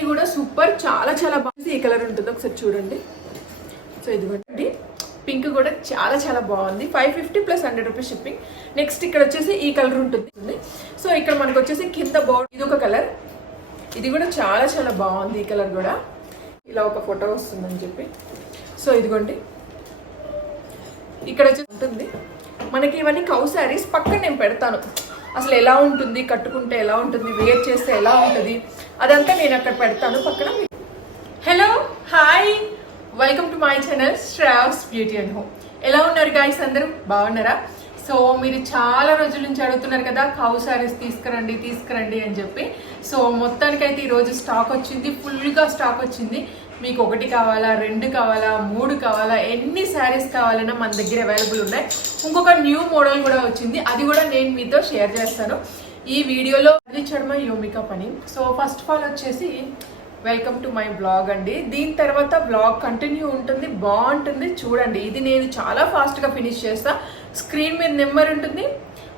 అన్ని కూడా సూపర్ చాలా చాలా బాగుంది. ఈ కలర్ ఉంటుంది. ఒకసారి చూడండి. సో ఇదిగోండి. పింక్ కూడా చాలా చాలా బాగుంది. Five fifty plus hundred rupees shipping next ఇక్కడ వచ్చేసి ఈ కలర్ ఉంటుంది. సో ఇక్కడ మనకు వచ్చేసి కింద బోర్డ్ ఇది ఒక కలర్. ఇది కూడా చాలా చాలా బాగుంది ఈ కలర్ కూడా. ఇలా ఒక ఫోటో వస్తుందని చెప్పి. సో ఇదిగోండి. ఇక్కడ వచ్చేసి ఉంటుంది. మనకి ఇవన్నీ కౌ శారీస్ పక్కన నేను పెడతాను. అసలు ఎలా ఉంటుంది? కట్టుకుంటే ఎలా ఉంటుంది? వేర్ చేస్తే ఎలా ఉంటుంది? అదంతా నేను అక్కడ పెడతాను పక్కన. Hello hi welcome to my channel Sravs beauty and home ఎలా ఉన్నారు గాయస్ అందరూ? బాగున్నారా? సో మీరు చాలా రోజుల నుంచి అడుగుతున్నారు కదా కౌ శారీస్ తీసుకురండి తీసుకురండి అని చెప్పి. సో మొత్తానికైతే ఈరోజు స్టాక్ వచ్చింది ఫుల్గా స్టాక్ వచ్చింది. మీకు ఒకటి కావాలా రెండు కావాలా మూడు కావాలా ఎన్ని శారీస్ కావాలన్నా మన దగ్గర అవైలబుల్ ఉన్నాయి. ఇంకొక న్యూ మోడల్ కూడా వచ్చింది. అది కూడా నేను మీతో షేర్ చేస్తాను. ఈ వీడియోలో చర్మ యోమిక పని. సో ఫస్ట్ ఆఫ్ ఆల్ వచ్చేసి వెల్కమ్ టు మై బ్లాగ్ అండి. దీని తర్వాత బ్లాగ్ కంటిన్యూ ఉంటుంది బాగుంటుంది. చూడండి ఇది నేను చాలా ఫాస్ట్గా ఫినిష్ చేస్తా. స్క్రీన్ మీద నెంబర్ ఉంటుంది.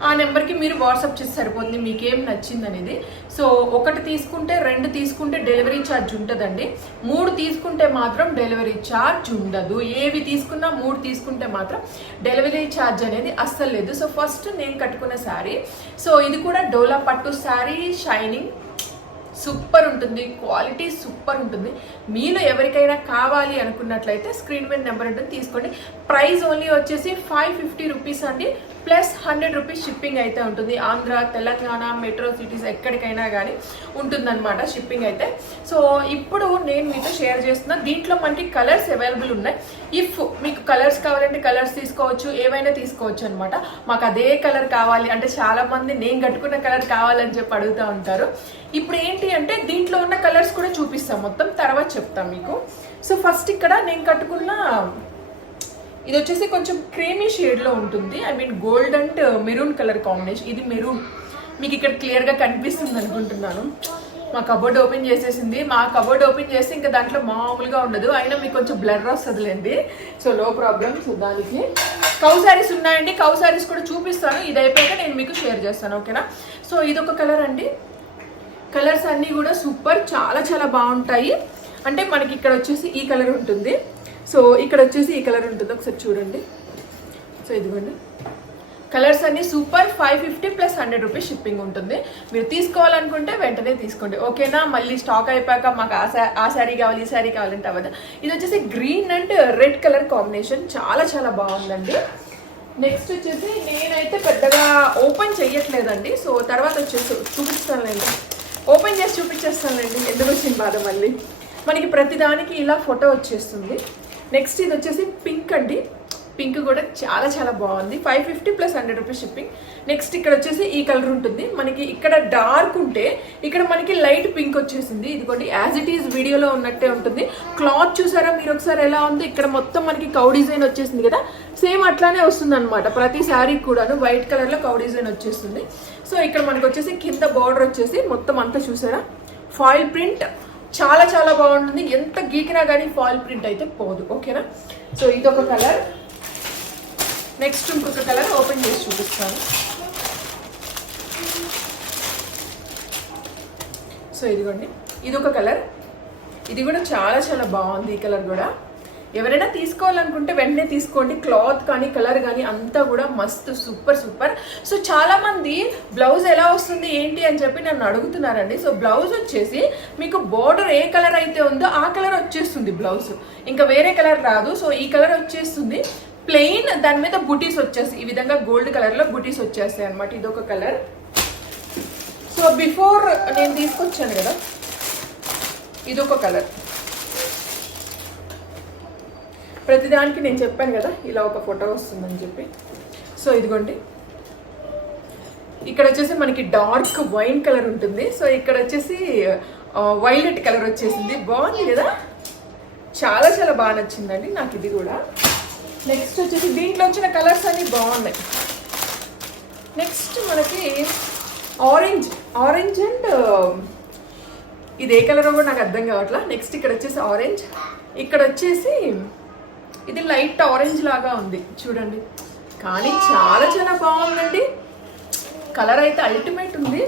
ఆ నెంబర్కి మీరు వాట్సాప్ చేసి సరిపోతుంది మీకు ఏం నచ్చింది అనేది సో ఒకటి తీసుకుంటే రెండు తీసుకుంటే డెలివరీ ఛార్జ్ ఉంటుందండి. మూడు తీసుకుంటే మాత్రం డెలివరీ ఛార్జ్ ఉండదు. ఏవి తీసుకున్నా మూడు తీసుకుంటే మాత్రం డెలివరీ ఛార్జ్ అనేది అస్సలు లేదు. సో ఫస్ట్ నేను కట్టుకున్న శారీ. సో ఇది కూడా డోలా పట్టు శారీ షైనింగ్. సూపర్ ఉంటుంది. క్వాలిటీ సూపర్ ఉంటుంది. మీలో ఎవరికైనా కావాలి అనుకున్నట్లయితే స్క్రీన్ మీద నెంబర్ ఉంటుంది తీసుకోండి. ప్రైస్ ఓన్లీ వచ్చేసి ఫైవ్ ఫిఫ్టీ రూపీస్ అండి. ప్లస్ హండ్రెడ్ రూపీస్ షిప్పింగ్ అయితే ఉంటుంది. ఆంధ్ర తెలంగాణ మెట్రో సిటీస్ ఎక్కడికైనా కానీ ఉంటుందన్నమాట షిప్పింగ్ అయితే. సో ఇప్పుడు నేను మీతో షేర్ చేస్తున్నా దీంట్లో మనకి కలర్స్ అవైలబుల్ ఉన్నాయి. ఇఫ్ మీకు కలర్స్ కావాలంటే కలర్స్ తీసుకోవచ్చు ఏవైనా తీసుకోవచ్చు అనమాట మాకు అదే కలర్ కావాలి. అంటే చాలా మంది నేను కట్టుకున్న కలర్ కావాలని చెప్పి అడుగుతూ ఉంటారు. ఇప్పుడు ఏంటి అంటే దీంట్లో ఉన్న కలర్స్ కూడా చూపిస్తాం మొత్తం తర్వాత చెప్తాం మీకు. సో ఫస్ట్ ఇక్కడ నేను కట్టుకున్న ఇది వచ్చేసి కొంచెం క్రీమీ షేడ్లో ఉంటుంది. I mean gold and maroon colour combination ఇది మెరూన్ మీకు ఇక్కడ క్లియర్గా కనిపిస్తుంది అనుకుంటున్నాను. మా కబోర్డ్ ఓపెన్ చేసేసింది. మా కబోర్డ్ ఓపెన్ చేస్తే ఇంకా దాంట్లో మామూలుగా ఉండదు. అయినా మీకు కొంచెం బ్లర్ వస్తుందిలేండి. సో నో ప్రాబ్లమ్ దానికి కౌ శారీస్ ఉన్నాయండి. కౌ శారీస్ కూడా చూపిస్తాను. ఇది అయిపోయాక నేను మీకు షేర్ చేస్తాను. ఓకేనా సో ఇదొక కలర్ అండి. కలర్స్ అన్నీ కూడా సూపర్ చాలా చాలా బాగుంటాయి. అంటే మనకి ఇక్కడ వచ్చేసి ఈ కలర్ ఉంటుంది. సో ఇక్కడ వచ్చేసి ఈ కలర్ ఉంటుంది ఒకసారి చూడండి. సో ఇదిగోండి. కలర్స్ అన్ని super five fifty plus hundred rupees shipping ఉంటుంది. మీరు తీసుకోవాలనుకుంటే వెంటనే తీసుకోండి. ఓకేనా? మళ్ళీ స్టాక్ అయిపోయాక మాకు ఆ ఆ శారీ కావాలి ఈ శారీ కావాలంటే అవ్వదు. ఇది వచ్చేసి green and red colour combination. చాలా చాలా బాగుందండి. నెక్స్ట్ వచ్చేసి నేనైతే పెద్దగా ఓపెన్ చెయ్యట్లేదండి. సో తర్వాత వచ్చేసి చూపిస్తానులేండి. ఓపెన్ చేసి చూపించేస్తానులేండి. ఎందుకు వచ్చింది బాధ మళ్ళీ? మనకి ప్రతిదానికి ఇలా ఫోటో వచ్చేస్తుంది. నెక్స్ట్ ఇది వచ్చేసి పింక్ అండి. పింక్ కూడా చాలా చాలా బాగుంది. Five fifty plus hundred rupees shipping next ఇక్కడ వచ్చేసి ఈ కలర్ ఉంటుంది. మనకి ఇక్కడ డార్క్ ఉంటే ఇక్కడ మనకి లైట్ పింక్ వచ్చేసింది. ఇదిగోండి యాజ్ ఇట్ ఈస్ వీడియోలో ఉన్నట్టే ఉంటుంది. క్లాత్ చూసారా? మీరు ఒకసారి ఎలా ఉంది ఇక్కడ మొత్తం మనకి కౌ డిజైన్ వచ్చేసింది కదా? సేమ్ అట్లానే వస్తుంది అనమాట ప్రతి శారీ కూడాను వైట్ కలర్లో కౌ డిజైన్ వచ్చేస్తుంది. సో ఇక్కడ మనకు వచ్చేసి కింద బార్డర్ వచ్చేసి మొత్తం అంతా చూసారా? ఫాయిల్ ప్రింట్ చాలా చాలా బాగుంటుంది. ఎంత గీకినా కానీ ఫాయిల్ ప్రింట్ అయితే పోదు. ఓకేనా సో ఇదొక కలర్ నెక్స్ట్ ఇంకొక కలర్ ఓపెన్ చేసి చూపిస్తాను. సో ఇదిగోండి. ఇదొక కలర్ ఇది కూడా చాలా చాలా బాగుంది ఈ కలర్ కూడా. ఎవరైనా తీసుకోవాలనుకుంటే వెంటనే తీసుకోండి. క్లాత్ కానీ కలర్ కానీ అంతా కూడా మస్తు సూపర్ సూపర్. సో చాలా మంది బ్లౌజ్ ఎలా వస్తుంది ఏంటి అని చెప్పి నన్ను అడుగుతున్నారండి. సో బ్లౌజ్ వచ్చేసి మీకు బోర్డర్ ఏ కలర్ అయితే ఉందో ఆ కలర్ వచ్చేస్తుంది బ్లౌజ్. ఇంకా వేరే కలర్ రాదు. సో ఈ కలర్ వచ్చేస్తుంది ప్లెయిన్. దాని మీద బుటీస్ వచ్చేసి ఈ విధంగా గోల్డ్ కలర్లో బుటీస్ వచ్చేస్తాయి అనమాట ఇదొక కలర్. సో బిఫోర్ నేను తీసుకొచ్చాను కదా ఇదొక కలర్. ప్రతిదానికి నేను చెప్పాను కదా ఇలా ఒక ఫోటో వస్తుందని చెప్పి. సో ఇదిగోండి. ఇక్కడ వచ్చేసి మనకి డార్క్ వైన్ కలర్ ఉంటుంది. సో ఇక్కడ వచ్చేసి వైలెట్ కలర్ వచ్చేసింది. బాగుంది కదా? చాలా చాలా బాగా నచ్చిందండి నాకు ఇది కూడా. నెక్స్ట్ వచ్చేసి దీంట్లో వచ్చిన కలర్స్ అన్నీ బాగున్నాయి. నెక్స్ట్ మనకి ఆరెంజ్ ఆరెంజ్ అండ్ ఇది ఏ కలర్ కూడా నాకు అర్థం కావట్లా. నెక్స్ట్ ఇక్కడ వచ్చేసి ఆరెంజ్. ఇక్కడ వచ్చేసి ఇది లైట్ ఆరెంజ్ లాగా ఉంది. చూడండి. కానీ చాలా చాలా బాగుందండి. కలర్ అయితే అల్టిమేట్ ఉంది.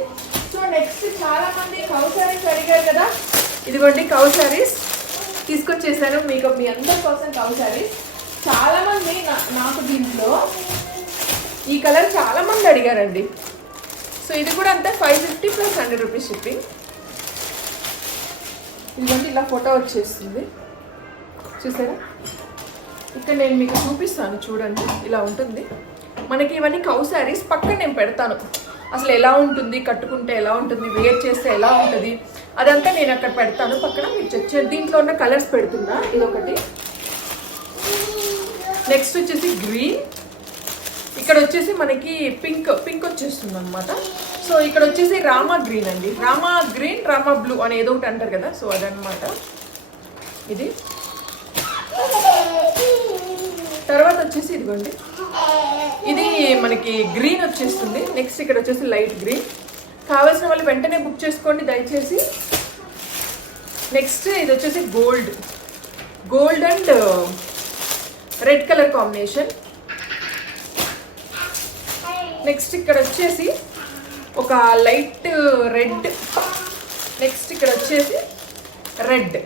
సో నెక్స్ట్ చాలా మంది కౌసారీస్ అడిగారు కదా. ఇదిగోండి కౌ శారీస్ తీసుకొచ్చేసాను. మీకు మీ అందరి కోసం కౌ శారీస్ చాలా మంది నా- నాకు దీంట్లో ఈ కలర్ చాలా మంది అడిగారండి. సో ఇది కూడా అంతా five fifty plus hundred rupees shipping ఇదిగోండి ఇలా ఫోటో వచ్చేస్తుంది చూసారా? ఇక్కడ నేను మీకు చూపిస్తాను చూడండి ఇలా ఉంటుంది. మనకి ఇవన్నీ కౌ శారీస్ పక్కన నేను పెడతాను. అసలు ఎలా ఉంటుంది కట్టుకుంటే ఎలా ఉంటుంది వేర్ చేస్తే ఎలా ఉంటుంది అదంతా నేను అక్కడ పెడతాను. పక్కన మీరు చెక్ చేయండి. దీంట్లో ఉన్న కలర్స్ పెడుతున్నా ఇదొకటి. నెక్స్ట్ వచ్చేసి గ్రీన్ ఇక్కడ వచ్చేసి మనకి పింక్ పింక్ వచ్చేస్తుంది అనమాట సో ఇక్కడ వచ్చేసి రామా గ్రీన్ అండి. రామా గ్రీన్ రామా బ్లూ అని ఏదో ఒకటి అంటారు కదా సో అదనమాట ఇది. తర్వాత వచ్చేసి ఇదిగోండి. ఇది మనకి గ్రీన్ వచ్చేస్తుంది. నెక్స్ట్ ఇక్కడ వచ్చేసి లైట్ గ్రీన్ కావాల్సిన వాళ్ళు వెంటనే బుక్ చేసుకోండి దయచేసి. నెక్స్ట్ ఇది వచ్చేసి gold gold and red colour combination next ఇక్కడ వచ్చేసి ఒక లైట్ రెడ్ నెక్స్ట్ ఇక్కడ వచ్చేసి రెడ్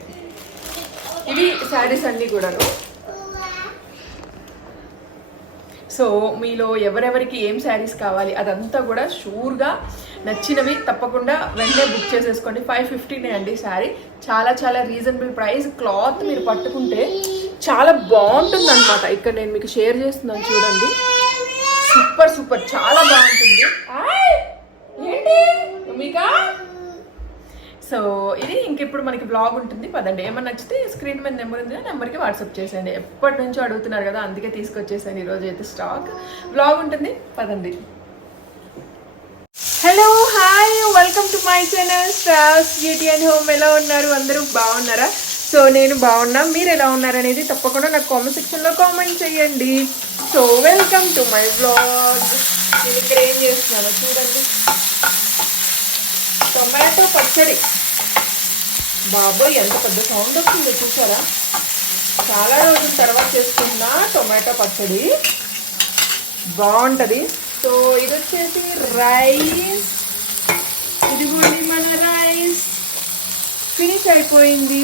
ఇవి శారీస్ అన్నీ కూడాను. సో మీలో ఎవరెవరికి ఏం శారీస్ కావాలి అదంతా కూడా షూర్గా నచ్చినవి తప్పకుండా వెంటనే బుక్ చేసేసుకోండి. ఫైవ్ ఫిఫ్టీనే అండి శారీ. చాలా చాలా రీజనబుల్ ప్రైస్. క్లాత్ మీరు పట్టుకుంటే చాలా బాగుంటుంది అనమాట ఇక్కడ నేను మీకు షేర్ చేస్తున్నాను చూడండి. Super super. చాలా బాగుంటుంది. ఏంటి? మీకా? సో ఇది ఇంకెప్పుడు మనకి బ్లాగ్ ఉంటుంది. పదండి. ఏమన్నా నచ్చితే స్క్రీన్ మీద నెంబర్ ఉంది నెంబర్కి వాట్సాప్ చేసేయండి. ఎప్పటి నుంచో అడుగుతున్నారు కదా అందుకే తీసుకొచ్చేసాను ఈరోజు అయితే స్టాక్ బ్లాగ్ ఉంటుంది. పదండి. Hello hi welcome to my channel stars beauty and home ఎలా ఉన్నారు? అందరూ బాగున్నారా? సో నేను బాగున్నా. మీరు ఎలా ఉన్నారు అనేది తప్పకుండా నాకు కామెంట్ సెక్షన్లో కామెంట్ చేయండి. So welcome to my blog నేను ఇక్కడ ఏం చేస్తున్నాను చూడండి. టొమాటో పచ్చడి. బాబోయ్ ఎంత పెద్ద సౌండ్ వచ్చిందో చూసారా? చాలా రోజుల తర్వాత చేసుకున్న టొమాటో పచ్చడి. బాగుంటుంది. సో ఇది వచ్చేసి రైస్. ఇదిగోండి మన రైస్. ఫినిష్ అయిపోయింది.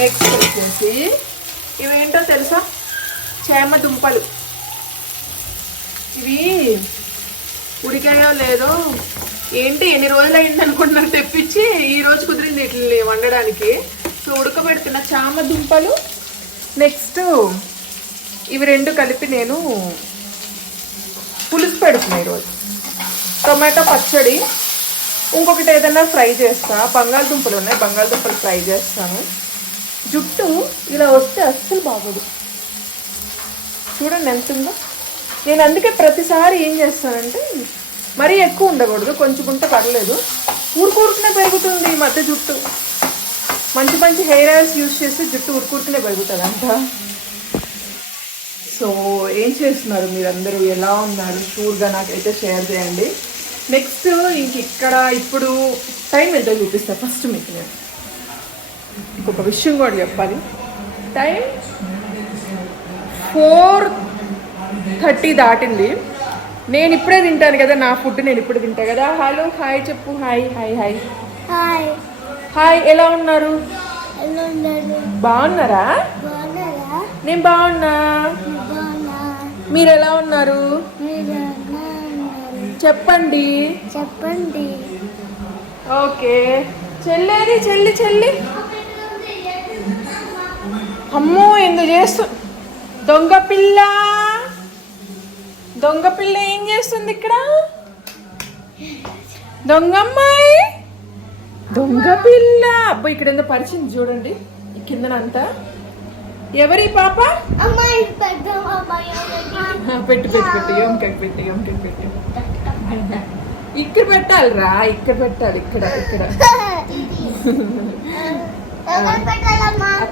నెక్స్ట్ వచ్చేసి ఇవేంటో తెలుసా? చేమ దుంపలు. ఇవి ఉడికాయో లేదో ఏంటి ఎన్ని రోజులు అయింది అనుకుంటున్నారు తెప్పించి? ఈ రోజు కుదిరింది ఇట్లని వండడానికి. సో ఉడకబెడుతున్న చామ దుంపలు నెక్స్ట్ ఇవి రెండు కలిపి నేను పులుసు పెడుతున్నా ఈరోజు టొమాటో పచ్చడి ఇంకొకటి ఏదైనా ఫ్రై చేస్తా. బంగాళదుంపలు ఉన్నాయి బంగాళదుంపలు ఫ్రై చేస్తాను. జుట్టు ఇలా వస్తే అస్సలు బాగోదు. చూడండి ఎంత ఉందో. నేను అందుకే ప్రతిసారి ఏం చేస్తానంటే మరీ ఎక్కువ ఉండకూడదు కొంచెం ఉంటే పర్లేదు. ఊరుకూరుకునే పెరుగుతుంది ఈ మధ్య జుట్టు. మంచి మంచి హెయిర్ ఆయిల్స్ యూజ్ చేస్తే జుట్టు ఊరుకూరుకునే పెరుగుతుంది అంట. సో ఏం చేస్తున్నారు మీరందరూ? ఎలా ఉన్నారు? షూర్గా నాకైతే షేర్ చేయండి. నెక్స్ట్ ఇంక ఇక్కడ ఇప్పుడు టైం ఎంతో చూపిస్తా? ఫస్ట్ మీకు నేను ఇంకొక విషయం కూడా చెప్పాలి. టైం ఫోర్ థర్టీ దాటింది. నేను ఇప్పుడే తింటాను కదా నా ఫుడ్ నేను ఇప్పుడు తింటా కదా. హలో హాయ్ చెప్పు hi hi hi. Hi. Hi ఎలా ఉన్నారు? బాగున్నారా? నేను బాగున్నా. బాగున్నా. మీరు ఎలా ఉన్నారు? మీరు ఎలా ఉన్నారు? చెప్పండి. చెప్పండి. ఓకే. చెల్లేది చెల్లి చెల్లి. అమ్మో ఎందుకు చేస్తు దొంగ పిల్ల. దొంగ పిల్ల ఏం చేస్తుంది ఇక్కడ? దొంగ అమ్మాయి దొంగ పిల్ల. అబ్బా ఇక్కడ ఏదో పరిచింది చూడండి. ఈ కిందనంతా. ఎవరి పాప? పెట్టు పెట్టు పెట్టు. ఎంకకి పెట్టు ఎంకకి పెట్టు. ఇక్కడ పెట్టాలిరా ఇక్కడ పెట్టాలి ఇక్కడ ఇక్కడ.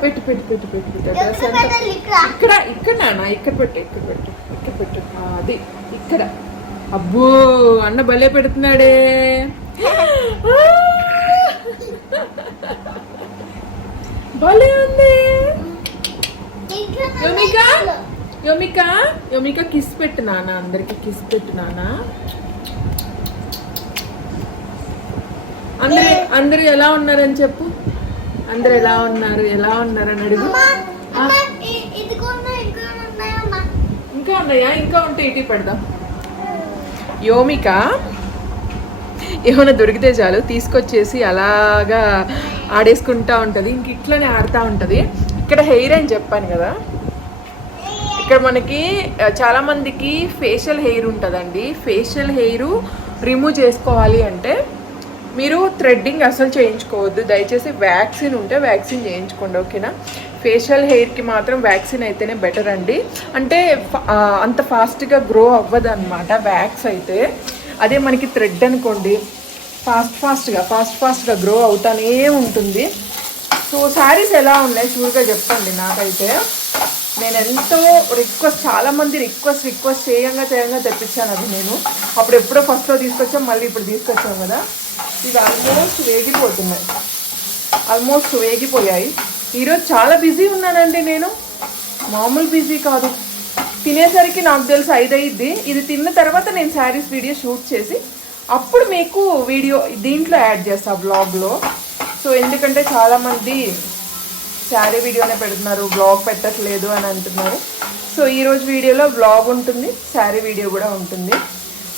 పెట్టు పెట్టు పెట్టు పెట్టు పెట్టు. ఇక్కడ? ఇక్కడ ఇక్కడ నాన్న ఇక్కడ పెట్టు ఇక్కడ పెట్టు. పెట్టు. అది ఇక్కడ. అబ్బో అన్న భలే పెడుతున్నాడే. భలే ఉంది. యోమిక? యోమిక? యోమిక కిస్ పెట్టు నాన్న అందరికి కిస్ పెట్టు నాన్న. అందరు అందరు ఎలా ఉన్నారని చెప్పు. అందరు ఎలా ఉన్నారు ఎలా ఉన్నారని అడుగు. ఉన్నాయా? ఇంకా ఉంటే ఇటీ పెడదాం. యోమిక ఏమైనా దొరికితే చాలు తీసుకొచ్చేసి అలాగా ఆడేసుకుంటా ఉంటుంది. ఇంక ఇట్లనే ఆడుతూ ఉంటుంది. ఇక్కడ హెయిర్ అని చెప్పాను కదా. ఇక్కడ మనకి చాలామందికి చాలా మందికి ఫేషియల్ హెయిర్ ఉంటుందండి. ఫేషియల్ హెయిర్ రిమూవ్ చేసుకోవాలి అంటే మీరు థ్రెడ్డింగ్ అసలు చేయించుకోవద్దు. దయచేసి వ్యాక్సిన్ ఉంటే వ్యాక్సిన్ చేయించుకోండి ఓకేనా? ఫేషియల్ హెయిర్కి మాత్రం వ్యాక్సిన్ అయితేనే బెటర్ అండి. అంటే అంత ఫాస్ట్గా గ్రో అవ్వదు అనమాట వ్యాక్స్ అయితే. అదే మనకి థ్రెడ్ అనుకోండి ఫాస్ట్ ఫాస్ట్గా ఫాస్ట్ ఫాస్ట్గా గ్రో అవుతానే ఉంటుంది. సో శారీస్ ఎలా ఉన్నాయి? షూర్గా చెప్పండి నాకైతే. నేను ఎంతో రిక్వెస్ట్ చాలామంది రిక్వెస్ట్ రిక్వెస్ట్ చేయంగా చేయంగా తెప్పించాను అది నేను. అప్పుడు ఎప్పుడో ఫస్ట్లో తీసుకొచ్చాం మళ్ళీ ఇప్పుడు తీసుకొచ్చాం కదా. ఇవి ఆల్మోస్ట్ వేగిపోతున్నాయి. ఆల్మోస్ట్ వేగిపోయాయి. ఈరోజు చాలా బిజీ ఉన్నానండి నేను. మామూలు బిజీ కాదు. తినేసరికి నాకు తెలిసి ఐదు ఇది తిన్న తర్వాత నేను శారీస్ వీడియో షూట్ చేసి అప్పుడు మీకు వీడియో దీంట్లో యాడ్ చేస్తా బ్లాగ్లో. సో ఎందుకంటే చాలామంది శారీ వీడియోనే పెడుతున్నారు బ్లాగ్ పెట్టట్లేదు అని అంటున్నారు. సో ఈరోజు వీడియోలో బ్లాగ్ ఉంటుంది శారీ వీడియో కూడా ఉంటుంది.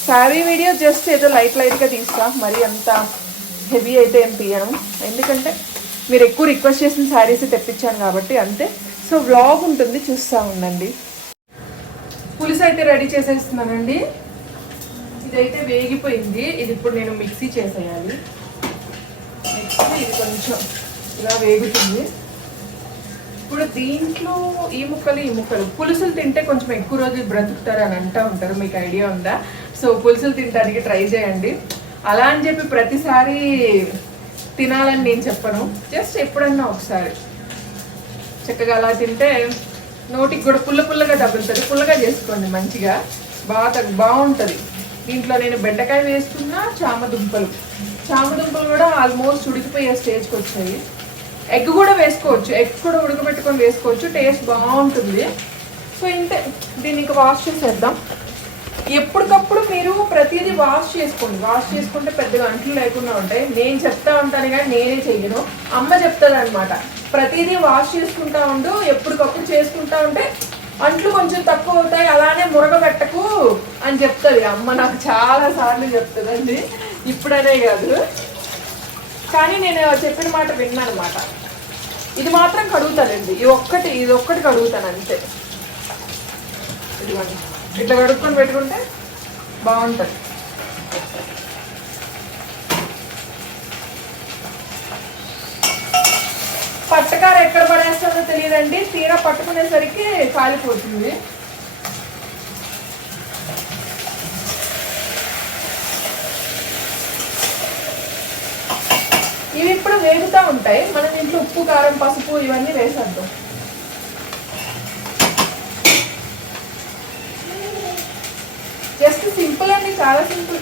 శారీ వీడియో జస్ట్ ఏదో లైట్ లైట్గా తీస్తా మరి అంత హెవీ అయితే ఏం తీయను. ఎందుకంటే మీరు ఎక్కువ రిక్వెస్ట్ చేసిన శారీస్ తెప్పించాను కాబట్టి అంతే. సో వ్లాగ్ ఉంటుంది చూస్తూ ఉండండి. పులుసు అయితే రెడీ చేసేస్తున్నానండి. ఇదైతే వేగిపోయింది. ఇది ఇప్పుడు నేను మిక్సీ చేసేయాలి. మిక్సీ ఇది కొంచెం ఇలా వేగుతుంది. ఇప్పుడు దీంట్లో ఈ ముక్కలు ఈ ముక్కలు. పులుసులు తింటే కొంచెం ఎక్కువ రోజులు బ్రతుకుతారు అని అంటూ ఉంటారు. మీకు ఐడియా ఉందా? సో పులుసులు తినడానికి ట్రై చేయండి. అలా అని చెప్పి ప్రతిసారి తినాలని నేను చెప్పను. జస్ట్ ఎప్పుడన్నా ఒకసారి. చక్కగా అలా తింటే నోటికి కూడా పుల్ల పుల్లగా తగులుతుంది. పుల్లగా చేసుకోండి మంచిగా. బాగా బాగుంటుంది. దీంట్లో నేను బెండకాయ వేసుకున్నా చామ దుంపలు. చామ దుంపలు కూడా ఆల్మోస్ట్ ఉడికిపోయే స్టేజ్కి వచ్చాయి. ఎగ్ కూడా వేసుకోవచ్చు. ఎగ్ కూడా ఉడకబెట్టుకొని వేసుకోవచ్చు. టేస్ట్ బాగుంటుంది. సో ఇంతే. దీన్ని ఇంకా వాష్ చేసేద్దాం. ఎప్పటికప్పుడు మీరు ప్రతిదీ వాష్ చేసుకోండి. వాష్ చేసుకుంటే పెద్దగా అంట్లు లేకుండా ఉంటాయి. నేను చెప్తా ఉంటాను కానీ నేనే చెయ్యను. అమ్మ చెప్తుంది అనమాట ప్రతిదీ వాష్ చేసుకుంటా ఉండు ఎప్పటికప్పుడు చేసుకుంటా ఉంటే అంట్లు కొంచెం తక్కువ అవుతాయి అలానే మురగబెట్టకు అని చెప్తుంది. అమ్మ నాకు చాలా సార్లు చెప్తుందండి. ఇప్పుడనే కాదు. కానీ నేను చెప్పిన మాట విన్నాను అనమాట ఇది మాత్రం కడుగుతానండి. ఇది ఒక్కటి ఇది ఒక్కటి కడుగుతాను అంతే. ఇదిగోండి. ఇట్లా కడుక్కొని పెట్టుకుంటే బాగుంటుంది. పట్టకార ఎక్కడ పడేస్తుందో తెలియదండి. తీరా పట్టుకునేసరికి కాలిపోతుంది. ఇవి ఇప్పుడు వేగుతూ ఉంటాయి. మనం ఇంట్లో ఉప్పు కారం పసుపు ఇవన్నీ వేసేద్దాం. జస్ట్ సింపుల్ అండి చాలా సింపుల్.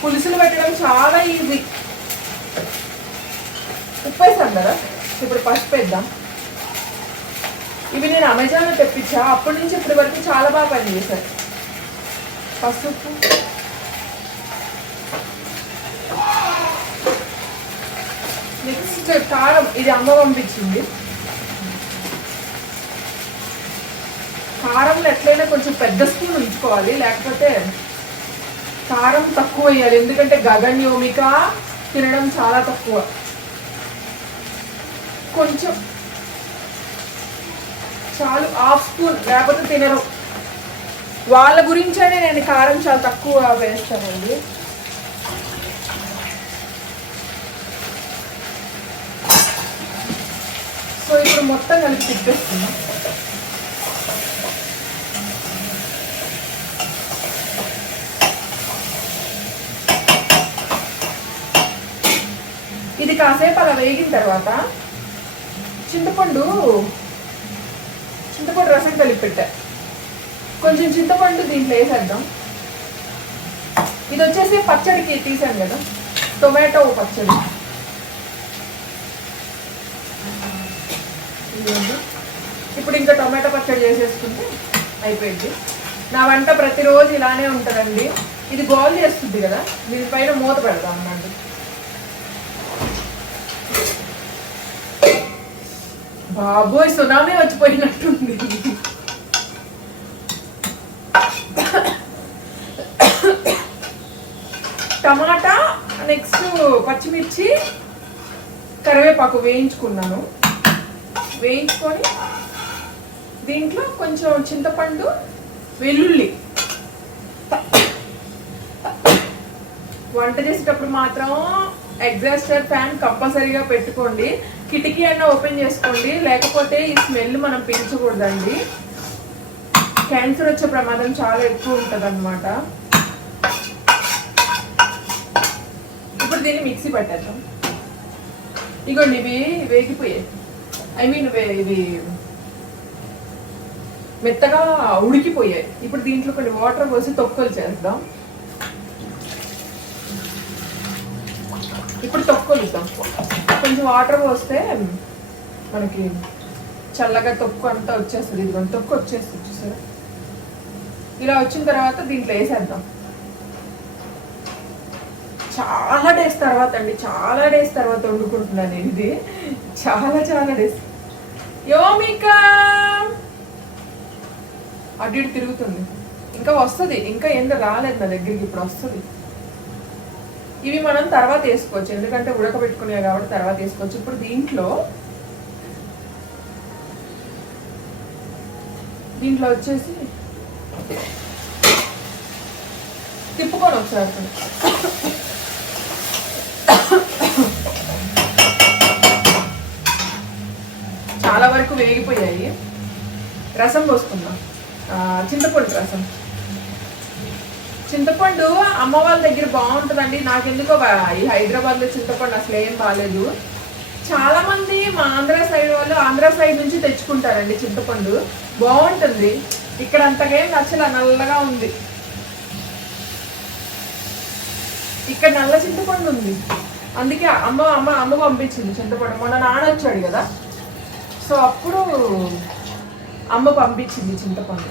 పులుసులు పెట్టడం చాలా ఈజీ. ఉప్పు వేసాం కదా? ఇప్పుడు పసుపు వేద్దాం. ఇవి నేను అమెజాన్లో తెప్పించా. అప్పటి నుంచి ఇప్పటి వరకు చాలా బాగా పనిచేశారు పసుపు నెక్స్ట్ కారం. ఇది అమ్మ పంపించింది. కారంలో ఎట్లయినా కొంచెం పెద్ద స్పూన్ ఉంచుకోవాలి లేకపోతే కారం తక్కువ వేయాలి. ఎందుకంటే గగన్ యోమిక తినడం చాలా తక్కువ. కొంచెం చాలు హాఫ్ స్పూన్ లేకపోతే తినరు. వాళ్ళ గురించనే నేను కారం చాలా తక్కువ వేస్తానండి. సో ఇప్పుడు మొత్తం కలిపి తిప్పేస్తున్నాం. ఇది కాసేపు అలా వేగిన తర్వాత చింతపండు చింతపండు రసం కలిపి పెట్టా. కొంచెం చింతపండు దీంట్లో వేసేద్దాం. ఇది వచ్చేసి పచ్చడికి తీసాను కదా టొమాటో పచ్చడి. ఇప్పుడు ఇంకా టొమాటో పచ్చడి చేసేసుకుంటే అయిపోయింది. నా వంట ప్రతిరోజు ఇలానే ఉంటుందండి. ఇది గోల్ చేస్తుంది కదా దీనిపైన మూత పెడదాం అన్నట్టు. బాబోయ్ సునామీ వచ్చిపోయినట్టుంది. టమాటా నెక్స్ట్ పచ్చిమిర్చి కరివేపాకు వేయించుకున్నాను. వేయించుకొని దీంట్లో కొంచెం చింతపండు వెల్లుల్లి. వంట చేసేటప్పుడు మాత్రం ఎగ్జాస్టర్ ఫ్యాన్ కంపల్సరీగా పెట్టుకోండి. కిటికీ అన్న ఓపెన్ చేసుకోండి. లేకపోతే ఈ స్మెల్ మనం పీల్చకూడదండి. క్యాన్సర్ వచ్చే ప్రమాదం చాలా ఎక్కువ ఉంటుంది అనమాట ఇప్పుడు దీన్ని మిక్సీ పట్టేద్దాం. ఇగోండి ఇవి వేగిపోయాయి. ఐ మీన్ ఇవి మెత్తగా ఉడికిపోయాయి. ఇప్పుడు దీంట్లో కొన్ని వాటర్ పోసి తొక్కలు చేద్దాం. ఇప్పుడు తొక్కలు ఇద్దాం కొంచెం వాటర్ పోస్తే మనకి చల్లగా తొక్కు అంతా వచ్చేస్తుంది. ఇదిగోండి తొక్కు వచ్చేస్తుంది చూసారా? ఇలా వచ్చిన తర్వాత దీంట్లో వేసేద్దాం. చాలా డేస్ తర్వాత అండి చాలా డేస్ తర్వాత వండుకుంటున్నాను నేను ఇది. చాలా చాలా డేస్ యోమిక అటు ఇటు తిరుగుతుంది. ఇంకా వస్తుంది. ఇంకా ఏందో రాలేదు నా దగ్గరికి. ఇప్పుడు వస్తుంది. ఇవి మనం తర్వాత వేసుకోవచ్చు. ఎందుకంటే ఉడకబెట్టుకునేవి కాబట్టి తర్వాత వేసుకోవచ్చు. ఇప్పుడు దీంట్లో దీంట్లో వచ్చేసి తిప్పుకొని ఒకసారి చాలా వరకు వేగిపోయాయి. రసం పోసుకుందాం. చింతపండు రసం. చింతపండు అమ్మ వాళ్ళ దగ్గర బాగుంటుందండి. నాకెందుకో ఎందుకో ఈ హైదరాబాద్లో చింతపండు అసలు ఏం బాగాలేదు చాలా మంది మా ఆంధ్ర సైడ్ వాళ్ళు ఆంధ్ర సైడ్ నుంచి తెచ్చుకుంటారండి చింతపండు. బాగుంటుంది. ఇక్కడ అంతగా ఏం నచ్చల నల్లగా ఉంది. ఇక్కడ నల్ల చింతపండు ఉంది. అందుకే అమ్మ అమ్మ అమ్మ పంపించింది చింతపండు. మొన్న నాన్న వచ్చాడు కదా. సో అప్పుడు అమ్మ పంపించింది చింతపండు.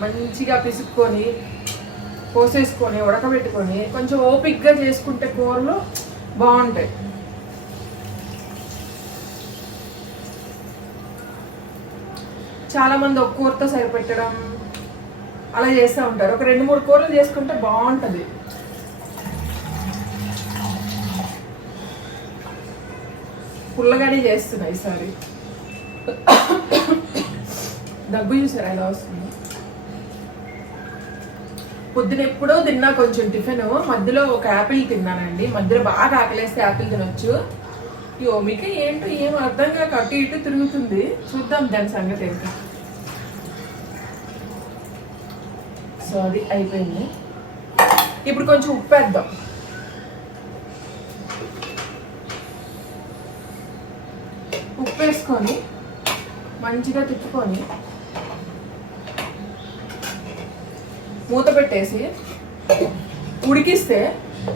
మంచిగా పిసుక్కొని పోసేసుకొని ఉడకబెట్టుకొని కొంచెం ఓపిక్గా చేసుకుంటే కూరలు బాగుంటాయి. చాలామంది ఒక కూరతో సరిపెట్టడం అలా చేస్తూ ఉంటారు. ఒక రెండు మూడు కూరలు చేసుకుంటే బాగుంటుంది. పుల్లగానే చేస్తున్నా ఈసారి. దగ్గు చూసారు ఎలా వస్తుంది? పొద్దున ఎప్పుడో తిన్నా కొంచెం టిఫిన్. మధ్యలో ఒక యాపిల్ తిన్నానండి. మధ్యలో బాగా ఆకలేస్తే యాపిల్ తినొచ్చు. ఈ ఓమిక ఏంటో ఏం అర్థం కాక అటు ఇటు తిరుగుతుంది. చూద్దాం దాని సంగతి ఏంటో. సారీ అయిపోయింది. ఇప్పుడు కొంచెం ఉప్పు వేద్దాం. ఉప్పు వేసుకొని మంచిగా తిప్పుకొని మూత పెట్టేసి ఉడికిస్తే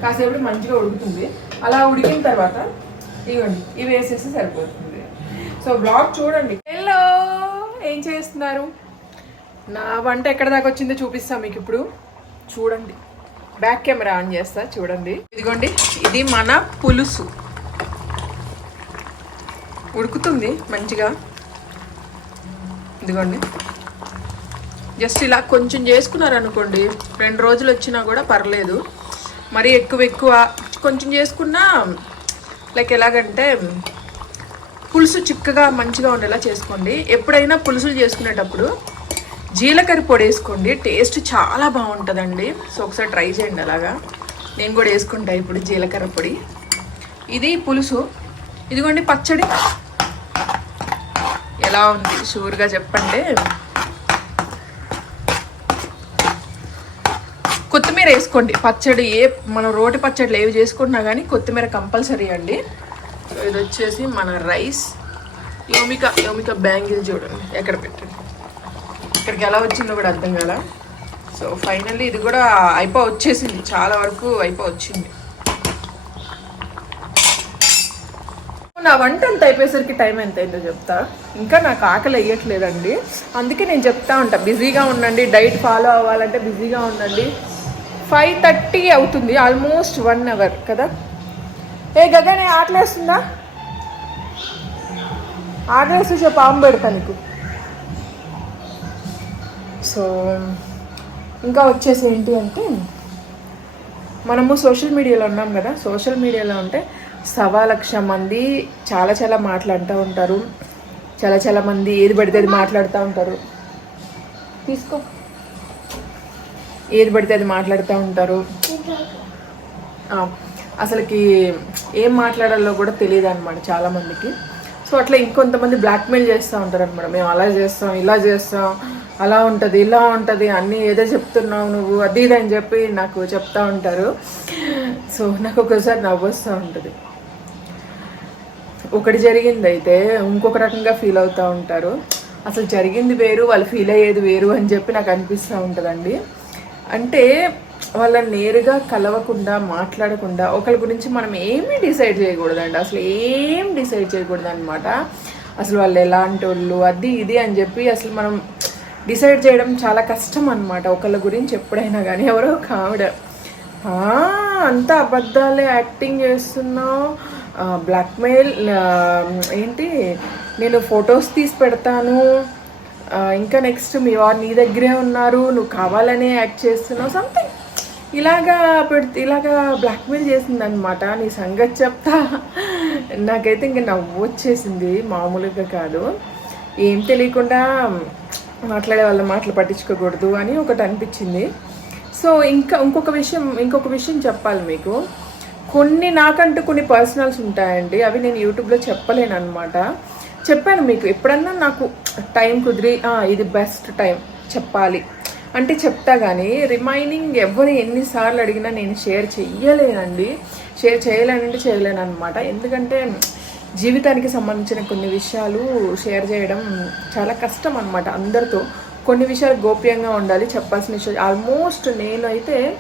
కాసేపు మంచిగా ఉడుకుతుంది. అలా ఉడికిన తర్వాత ఇవ్వండి ఇవి వేసేసి సరిపోతుంది. సో బ్లాగ్ చూడండి. హలో ఏం చేస్తున్నారు? నా వంట ఎక్కడ దాకా వచ్చిందో చూపిస్తా మీకు ఇప్పుడు. చూడండి. బ్యాక్ కెమెరా ఆన్ చేస్తా చూడండి. ఇదిగోండి ఇది మన పులుసు. ఉడుకుతుంది మంచిగా. ఇదిగోండి. జస్ట్ ఇలా కొంచెం చేసుకున్నారు అనుకోండి రెండు రోజులు వచ్చినా కూడా పర్లేదు. మరీ ఎక్కువ ఎక్కువ కొంచెం చేసుకున్నా లైక్ ఎలాగంటే పులుసు చిక్కగా మంచిగా ఉండేలా చేసుకోండి. ఎప్పుడైనా పులుసులు చేసుకునేటప్పుడు జీలకర్ర పొడి వేసుకోండి. టేస్ట్ చాలా బాగుంటుందండి. సో ఒకసారి ట్రై చేయండి అలాగా. నేను కూడా వేసుకుంటా ఇప్పుడు జీలకర్ర పొడి. ఇది పులుసు. ఇదిగోండి పచ్చడి. ఎలా ఉంది? షూర్గా చెప్పండి. కొత్తిమీర వేసుకోండి. పచ్చడి ఏ మనం రోటి పచ్చడిలు ఏవి చేసుకుంటున్నా కానీ కొత్తిమీర కంపల్సరీ అండి. సో ఇది వచ్చేసి మన రైస్. యోమిక యోమిక బ్యాంగిల్ చూడండి. ఎక్కడ పెట్టండి? ఇక్కడికి ఎలా వచ్చిందో కూడా అర్థం కదా సో ఫైనల్లీ ఇది కూడా అయిపో వచ్చేసింది. చాలా వరకు అయిపో వచ్చింది. నా వంట అంత అయిపోయేసరికి టైం ఎంత అయిందో చెప్తా. ఇంకా నాకు ఆకలి వేయట్లేదండి. అందుకే నేను చెప్తా ఉంటా. బిజీగా ఉండండి. డైట్ ఫాలో అవ్వాలంటే బిజీగా ఉండండి. ఫైవ్ థర్టీ అవుతుంది ఆల్మోస్ట్ వన్ అవర్ కదా. ఏ గగనే ఆకలేస్తుందా ఆటలేస్తుందా చూసే పాము పెడతా నీకు. సో ఇంకా వచ్చేసి ఏంటి అంటే మనము సోషల్ మీడియాలో ఉన్నాం కదా సోషల్ మీడియాలో ఉంటే సవా లక్ష మంది చాలా చాలా మాట్లాడుతూ ఉంటారు. చాలా చాలా మంది ఏది పడితే అది మాట్లాడుతూ ఉంటారు. తీసుకో. ఏది పడితే అది మాట్లాడుతూ ఉంటారు. అసలుకి ఏం మాట్లాడాలో కూడా తెలియదు అనమాట చాలా మందికి సో అట్లా ఇంకొంతమంది బ్లాక్మెయిల్ చేస్తూ ఉంటారు అనమాట మేము అలా చేస్తాం ఇలా చేస్తాం అలా ఉంటుంది ఇలా ఉంటుంది అన్నీ ఏదో చెప్తున్నావు నువ్వు అది ఇది అని చెప్పి నాకు చెప్తూ ఉంటారు. సో నాకు ఒకసారి నవ్వు వస్తూ ఉంటుంది. ఒకటి జరిగింది అయితే ఇంకొక రకంగా ఫీల్ అవుతూ ఉంటారు. అసలు జరిగింది వేరు వాళ్ళు ఫీల్ అయ్యేది వేరు అని చెప్పి నాకు అనిపిస్తూ ఉంటుందండి. అంటే వాళ్ళని నేరుగా కలవకుండా మాట్లాడకుండా ఒకరి గురించి మనం ఏమీ డిసైడ్ చేయకూడదండి. అసలు ఏం డిసైడ్ చేయకూడదు అనమాట అసలు వాళ్ళు ఎలాంటి వాళ్ళు అది ఇది అని చెప్పి అసలు మనం డిసైడ్ చేయడం చాలా కష్టం అనమాట ఒకళ్ళ గురించి ఎప్పుడైనా కానీ ఎవరో ఒక ఆవిడ అంతా అబద్ధాలే యాక్టింగ్ చేస్తున్నావు. బ్లాక్మెయిల్ ఏంటి? నేను ఫొటోస్ తీసి పెడతాను. ఇంకా నెక్స్ట్ మీ వారు నీ దగ్గరే ఉన్నారు నువ్వు కావాలనే యాక్ట్ చేస్తున్నావు సంథింగ్ ఇలాగా పెడితే ఇలాగా బ్లాక్మెయిల్ చేసింది అనమాట నీ సంగతి చెప్తా. నాకైతే ఇంకా నవ్వు వచ్చేసింది మామూలుగా కాదు. ఏం తెలియకుండా మాట్లాడే వాళ్ళ మాటలు పట్టించుకోకూడదు అని ఒకటి అనిపించింది. సో ఇంకా ఇంకొక విషయం ఇంకొక విషయం చెప్పాలి మీకు. కొన్ని నాకంటూ కొన్ని పర్సనల్స్ ఉంటాయండి అవి నేను యూట్యూబ్లో చెప్పలేను అనమాట చెప్పాను మీకు ఎప్పుడన్నా నాకు టైం కుదిరి ఇది బెస్ట్ టైం చెప్పాలి. అంటే చెప్తా కానీ రిమైనింగ్ ఎవరు ఎన్నిసార్లు అడిగినా నేను షేర్ చెయ్యలేనండి. షేర్ చేయలేనంటే చేయలేను అనమాట ఎందుకంటే జీవితానికి సంబంధించిన కొన్ని విషయాలు షేర్ చేయడం చాలా కష్టం అనమాట అందరితో. కొన్ని విషయాలు గోప్యంగా ఉండాలి చెప్పాల్సిన విషయాలు. ఆల్మోస్ట్ నేనైతే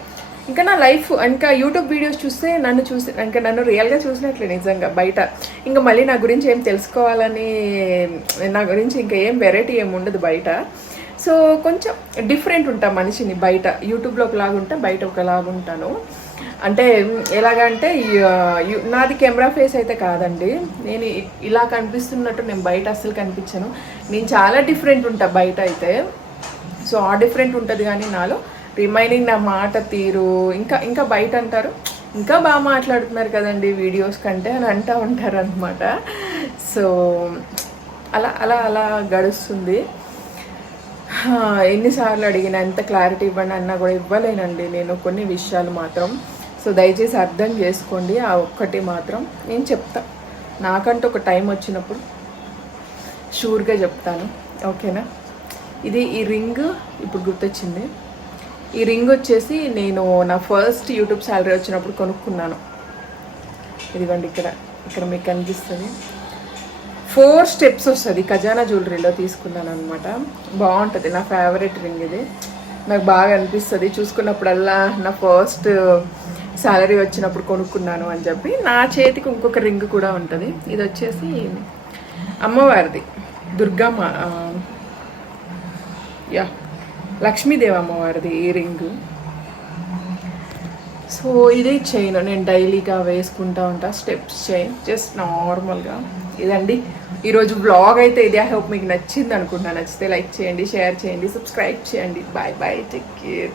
ఇంకా నా లైఫ్ ఇంకా యూట్యూబ్ వీడియోస్ చూస్తే నన్ను చూసి ఇంకా నన్ను రియల్గా చూసినట్లే నిజంగా బయట. ఇంకా మళ్ళీ నా గురించి ఏం తెలుసుకోవాలని నా గురించి ఇంకా ఏం వెరైటీ ఏమి ఉండదు బయట. సో కొంచెం డిఫరెంట్ ఉంటా మనిషిని బయట. యూట్యూబ్లో ఒకలాగుంటా బయట ఒకలాగా ఉంటాను అంటే ఎలాగంటే అంటే నాది కెమెరా ఫేస్ అయితే కాదండి. నేను ఇలా కనిపిస్తున్నట్టు నేను బయట అస్సలు కనిపించను. నేను చాలా డిఫరెంట్ ఉంటా బయట అయితే. సో ఆ డిఫరెంట్ ఉంటుంది కానీ నాలో. రిమైనింగ్ నా మాట తీరు. ఇంకా ఇంకా బయట అంటారు ఇంకా బాగా మాట్లాడుతున్నారు కదండి వీడియోస్ కంటే అని అంటూ ఉంటారు అనమాట సో అలా అలా అలా గడుస్తుంది. ఎన్నిసార్లు అడిగినా ఎంత క్లారిటీ ఇవ్వండి అన్నా కూడా ఇవ్వలేనండి నేను కొన్ని విషయాలు మాత్రం. సో దయచేసి అర్థం చేసుకోండి ఆ ఒక్కటి మాత్రం నేను చెప్తా. నాకంటూ ఒక టైం వచ్చినప్పుడు షూర్గా చెప్తాను. ఓకేనా? ఇది ఈ రింగ్ ఇప్పుడు గుర్తొచ్చింది. ఈ రింగ్ వచ్చేసి నేను నా ఫస్ట్ యూట్యూబ్ శాలరీ వచ్చినప్పుడు కొనుక్కున్నాను. ఇదిగోండి ఇక్కడ ఇక్కడ మీకు కనిపిస్తుంది. ఫోర్ స్టెప్స్ వస్తుంది ఖజానా జ్యువెలరీలో తీసుకున్నాను అనమాట బాగుంటుంది నా ఫేవరెట్ రింగ్ ఇది. నాకు బాగా అనిపిస్తుంది చూసుకున్నప్పుడల్లా నా ఫస్ట్ శాలరీ వచ్చినప్పుడు కొనుక్కున్నాను అని చెప్పి. నా చేతికి ఇంకొక రింగ్ కూడా ఉంటుంది. ఇది వచ్చేసి అమ్మవారిది. దుర్గమ్మ యా. లక్ష్మీదేవి అమ్మవారిది ఈ రింగు. సో ఇదే చైన్ నేను డైలీగా వేసుకుంటా ఉంటా స్టెప్స్ చైన్ జస్ట్ నార్మల్గా. ఇదండి. ఈరోజు బ్లాగ్ అయితే ఇదే. ఐ హోప్ మీకు నచ్చింది అనుకుంటున్నా. నచ్చితే లైక్ చేయండి షేర్ చేయండి సబ్స్క్రైబ్ చేయండి. Bye bye take care